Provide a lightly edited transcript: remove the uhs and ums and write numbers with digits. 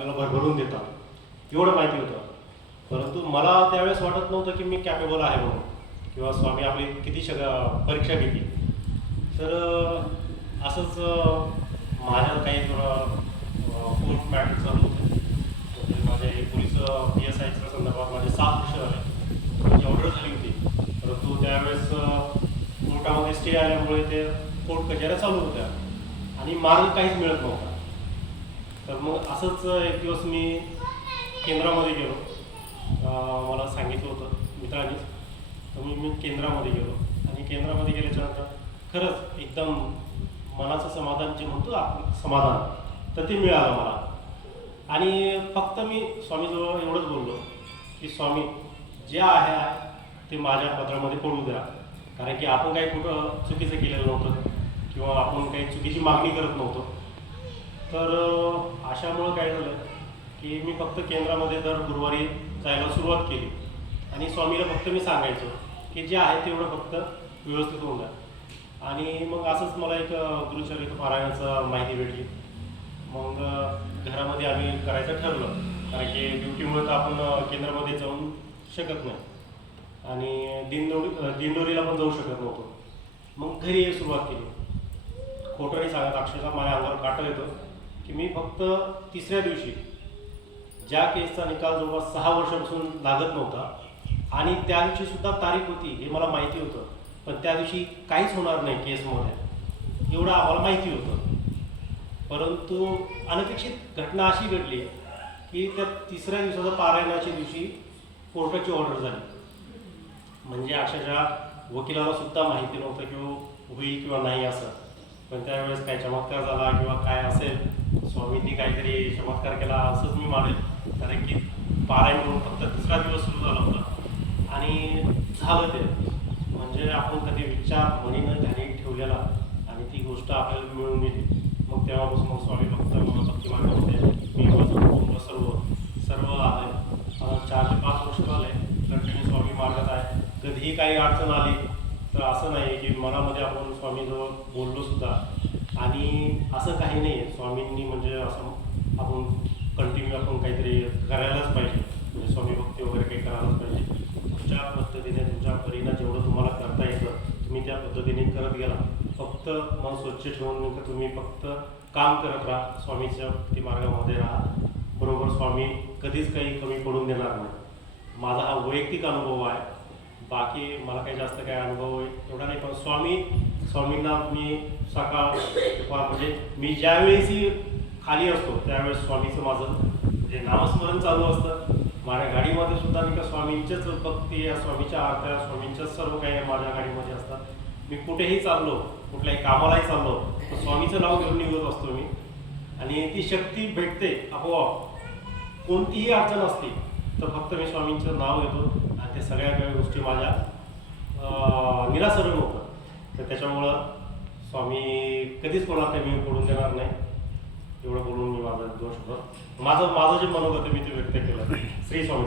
भरभरून देतात एवढं माहिती होतं. परंतु मला त्यावेळेस वाटत नव्हतं की मी कॅपेबल आहे म्हणून, किंवा स्वामी आपली किती परीक्षा घेतली. तर असंच माझ्या काही कोर्ट मॅटर चालू होते. म्हणजे माझे पोलीस PSIच्या संदर्भात माझे 7 वर्ष झाले, माझी ऑर्डर झाली होती. परंतु त्यावेळेस कोर्टामध्ये स्टे आल्यामुळे ते कोर्ट कचेऱ्या चालू होत्या आणि मार्ग काहीच मिळत नव्हता. तर मग असंच एक दिवस मी केंद्रामध्ये गेलो. मला सांगितलं होतं मित्रांनीच. तर मी केंद्रामध्ये गेलो आणि केंद्रामध्ये गेल्याच्यानंतर खरंच एकदम मनाचं समाधान जे म्हणतो आपण समाधान, तर ते मिळालं मला. आणि फक्त मी स्वामीजवळ एवढंच बोललो की स्वामी, जे आहे ते माझ्या पत्रामध्ये पडू द्या. कारण की आपण काही कुठं चुकीचं केलेलं नव्हतं किंवा आपण काही चुकीची मागणी करत नव्हतो. तर अशामुळं काय झालं की मी फक्त केंद्रामध्ये दर गुरुवारी जायला सुरुवात केली आणि स्वामीला फक्त मी सांगायचो की जे आहे तेवढं फक्त व्यवस्थित होऊन द्या. आणि मग असंच मला एक गुरुचरित्र पारायणाचं माहिती भेटली. मग घरामध्ये आम्ही करायचं ठरलं, कारण की ड्युटीमुळे तर आपण केंद्रामध्ये जाऊन शकत नाही आणि दिंडोरीला पण जाऊ शकत नव्हतो. मग घरी सुरुवात केली. खोटं नाही सांगत, अक्षरशः माझ्या अंगावर काटा येतो की मी फक्त तिसऱ्या दिवशी, ज्या केसचा निकाल जवळपास 6 वर्षापासून लागत नव्हता आणि त्या दिवशी सुद्धा तारीख होती हे मला माहिती होतं, पण त्या दिवशी काहीच होणार नाही केसमध्ये एवढं आम्हाला माहिती होतं. परंतु अनपेक्षित घटना अशी घडली की त्या तिसऱ्या दिवसाच्या पारायणाच्या दिवशी कोर्टाची ऑर्डर झाली. म्हणजे अक्षरशः वकिलाला सुद्धा माहिती नव्हतं की होईल किंवा नाही असं. पण त्यावेळेस काय चमत्कार झाला किंवा काय असेल, स्वामींनी काहीतरी चमत्कार केला असंच मी मानेल. कारण की पारायण म्हणून फक्त तिसरा दिवस सुरू झाला होता आणि झालं ते. म्हणजे आपण कधी विचार म्हणीनं ध्यानी ठेवलेला आणि ती गोष्ट आपल्याला मिळून गेली. मग तेव्हापासून मग स्वामी भक्ती मार्गामध्ये मी माझं कुटुंब सर्व आले. 4 ते 5 वर्ष झाले कंटिन्यू स्वामी मार्गात आहे. कधीही काही अडचण आली तर असं नाही की मनामध्ये आपण स्वामीजवळ बोललो सुद्धा. आणि असं काही नाही आहे स्वामींनी म्हणजे असं आपण कंटिन्यू आपण काहीतरी करायलाच पाहिजे, म्हणजे स्वामी भक्ती वगैरे काही करायलाच पाहिजे. तुमच्या पद्धतीने तुमच्या परीनं जेवढं तुम्हाला करता येतं तुम्ही त्या पद्धतीने करत गेला. फक्त मन स्वच्छ ठेवून तुम्ही फक्त काम करत राहा, स्वामीच्या भक्ती मार्गामध्ये राहा. बरोबर स्वामी कधीच काही कमी पडून देणार नाही. माझा हा वैयक्तिक अनुभव आहे. बाकी मला काही जास्त काही अनुभव एवढा नाही. पण स्वामींना मी सकाळ दुपार म्हणजे मी ज्यावेळेसही खाली असतो त्यावेळेस स्वामीचं माझं म्हणजे नामस्मरण चालू असतं. माझ्या गाडीमध्ये सुद्धा नाही का स्वामींच्याच भक्ती, स्वामीच्या आरत्या, स्वामींच्याच सर्व काही माझ्या गाडीमध्ये असतात. मी कुठेही चाललो, कुठल्याही कामालाही चाललो तर स्वामीचं नाव घेऊन निघत असतो मी. आणि ती शक्ती भेटते आपोआप. कोणतीही अडचण असते तर फक्त मी स्वामींचं नाव घेतो आणि ते सगळ्या काही गोष्टी माझ्या निरासरण होतं. तर त्याच्यामुळं स्वामी कधीच कोणाला मी पडून देणार नाही. एवढं बोलून मी माझा दोष होतं. माझं जे मनोगत मी ते व्यक्त केलं. श्री स्वामी.